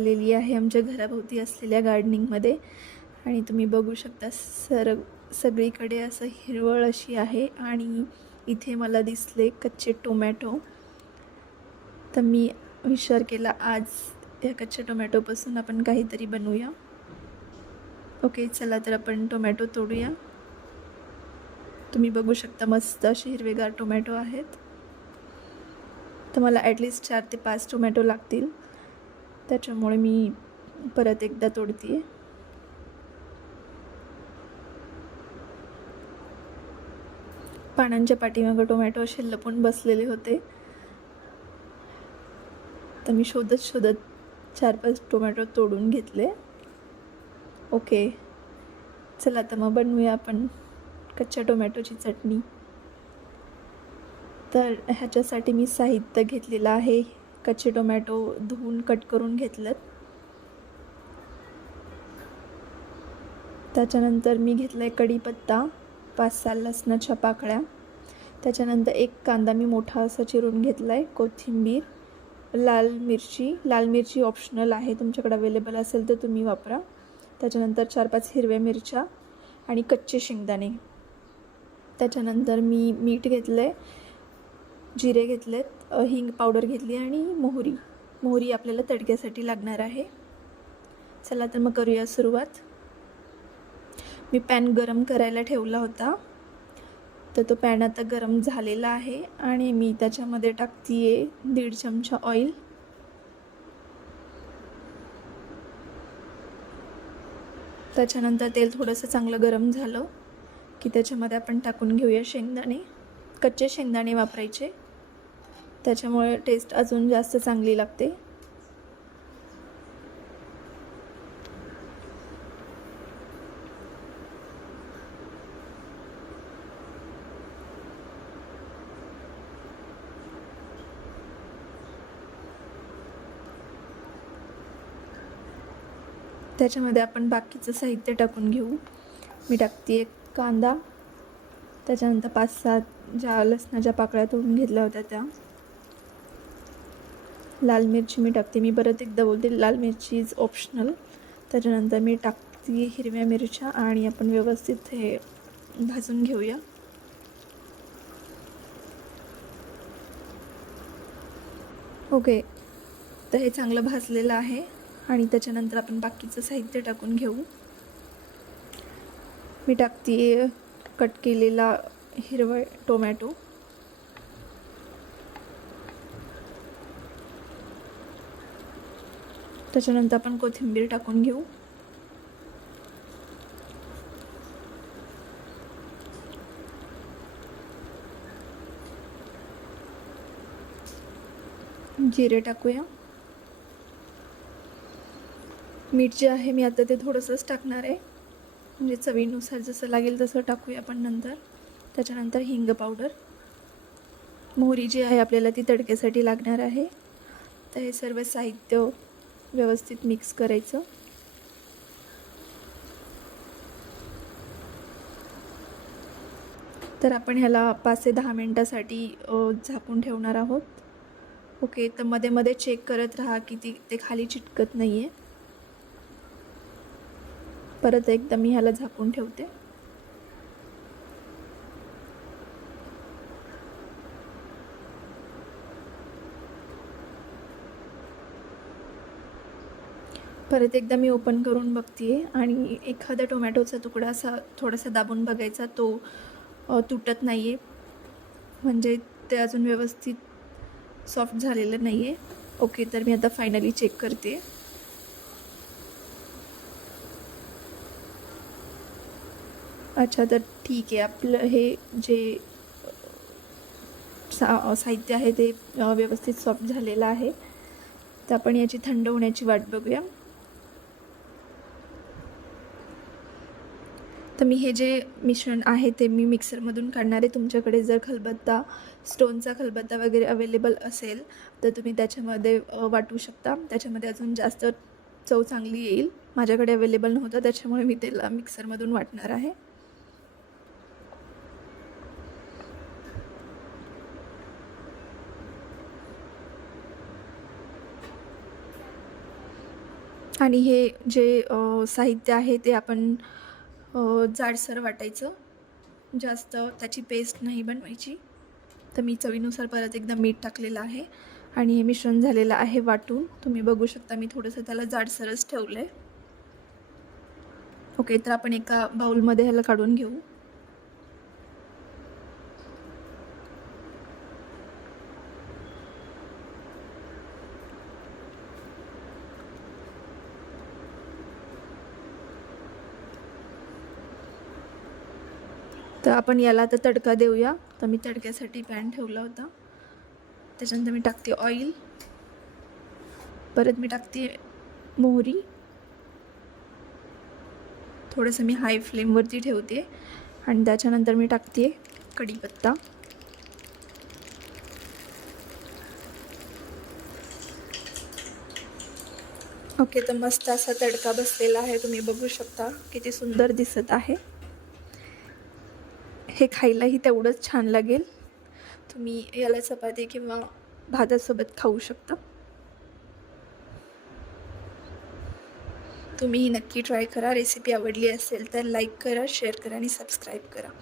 आलेली आहे आमच्या घराभोवती असलेल्या गार्डनिंगमध्ये आणि तुम्ही बघू शकता सगळीकडे असं हिरवळ अशी आहे आणि इथे मला दिसले कच्चे टोमॅटो. तर मी विचार केला आज या कच्च्या टोमॅटोपासून आपण काहीतरी बनवूया. ओके, चला तर आपण टोमॅटो तोडूया. तुम्ही बघू शकता मस्त असे हिरवेगार टोमॅटो आहेत. तर मला ॲटलिस्ट 4 ते 5 टोमॅटो लागतील, त्याच्यामुळे मी परत एकदा तोडते आहे. पानांच्या पाठीमागं टोमॅटो असे लपून बसलेले होते, तर मी शोधत शोधत 4-5 टोमॅटो तोडून घेतले. ओके, चला तर मग बनवूया आपण कच्च्या टोमॅटोची चटणी. तर ह्याच्यासाठी मी साहित्य घेतलेलं आहे. कच्चे टोमॅटो धुवून कट करून घेतलेत. त्याच्यानंतर मी घेतला आहे कढीपत्ता, 5-6 लसणाच्या पाकळ्या. त्याच्यानंतर एक कांदा मी मोठा असा चिरून घेतला आहे, कोथिंबीर, लाल मिरची ऑप्शनल आहे, तुमच्याकडे अवेलेबल असेल तर तुम्ही वापरा. त्याच्यानंतर 4-5 हिरव्या मिरच्या आणि कच्चे शेंगदाणे. त्याच्यानंतर मी मीठ घेतलं आहे, जिरे घेतलेत, हिंग पावडर घेतली आणि मोहरी आपल्याला तडक्यासाठी लागणार आहे. चला तर मग करूया सुरुवात. मी पॅन गरम करायला ठेवला होता, तर तो पॅन आता गरम झालेला आहे आणि मी त्याच्यामध्ये टाकते आहे 1.5 चमचा ऑइल. त्याच्यानंतर तेल थोडंसं चांगलं गरम झालं की त्याच्यामध्ये आपण टाकून घेऊया शेंगदाणे. कच्चे शेंगदाणे वापरायचे, त्याच्यामुळे टेस्ट अजून जास्त चांगली लागते. त्याच्यामध्ये आपण बाकीचं साहित्य टाकून घेऊ. मी टाकते एक कांदा, त्याच्यानंतर 5-6 ज्या लसणाच्या पाकळ्या तोडून घेतल्या होत्या त्या. लाल मिरची मी टाकते, मी परत एकदा बोलते लाल मिरची इज ऑप्शनल. त्याच्यानंतर मी टाकते हिरव्या मिरच्या आणि आपण व्यवस्थित हे भाजून घेऊया. ओके, तर हे चांगलं भाजलेलं आहे आणि त्याच्यानंतर आपण बाकीचं साहित्य टाकून घेऊ. मी टाकते कट केलेला हिरवा टोमॅटो. त्याच्यानंतर आपण कोथिंबीर टाकून घेऊ. जिरे टाकूया. मीठ जे आहे मी आता ते थोडंसंच टाकणार आहे, म्हणजे चवीनुसार जसं लागेल तसं टाकूया आपण नंतर. त्याच्यानंतर हिंग पावडर, मोहरी जी आहे आपल्याला ती तडक्यासाठी लागणार आहे. तर हे सर्व साहित्य व्यवस्थित मिक्स करायचं. तर आपण ह्याला 5 ते 10 मिनटासाठी झाकून ठेवणार आहोत. ओके, तर मध्ये मध्ये चेक करत राहा की ते खाली चिटकत नाही आहे. परत एकदा मी ह्याला झाकून ठेवते. परत एकदा मी ओपन करून बघते आणि एखादा टोमॅटोचा तुकडा असा थोडासा दाबून बघायचा, तो तुटत नाही आहे, म्हणजे ते अजून व्यवस्थित सॉफ्ट झालेलं नाही आहे. ओके, तर मी आता फायनली चेक करते. अच्छा, तर ठीक आहे. आपलं हे जे साहित्य आहे ते व्यवस्थित सॉफ्ट झालेलं आहे. तर आपण याची थंड होण्याची वाट बघूया. तर मी हे जे मिश्रण आहे ते मी मिक्सरमधून काढणार आहे. तुमच्याकडे जर स्टोनचा खलबत्ता वगैरे अवेलेबल असेल तर तुम्ही त्याच्यामध्ये वाटू शकता, त्याच्यामध्ये अजून जास्त चव चांगली येईल. माझ्याकडे अवेलेबल नव्हतं, त्याच्यामुळे मी त्याला मिक्सरमधून वाटणार आहे. आणि हे जे साहित्य आहे ते आपण जाडसर वाटायचं, जास्त त्याची पेस्ट नाही बनवायची. तर मी चवीनुसार परत एकदा मीठ टाकलेलं आहे आणि हे मिश्रण झालेलं आहे वाटून. तुम्ही बघू शकता मी थोडंसं त्याला जाडसरच ठेवलं आहे. ओके, तर आपण एका बाउलमध्ये ह्याला काढून घेऊ. तर आपण याला आता तडका देऊया. तर मी तडक्यासाठी पॅन ठेवला होता. त्याच्यानंतर मी टाकते ऑइल, परत मी टाकते मोहरी, थोडंसं मी हाय फ्लेमवरती ठेवते आणि त्याच्यानंतर मी टाकते कढीपत्ता. ओके, तर मस्त असा तडका बसलेला आहे. तुम्ही बघू शकता किती सुंदर दिसत आहे. हे खायलाही तेवढंच छान लागेल. तुम्ही याला चपाती किंवा भातासोबत खाऊ शकता. तुम्हीही नक्की ट्राय करा. रेसिपी आवडली असेल तर लाईक करा, शेअर करा आणि सबस्क्राईब करा.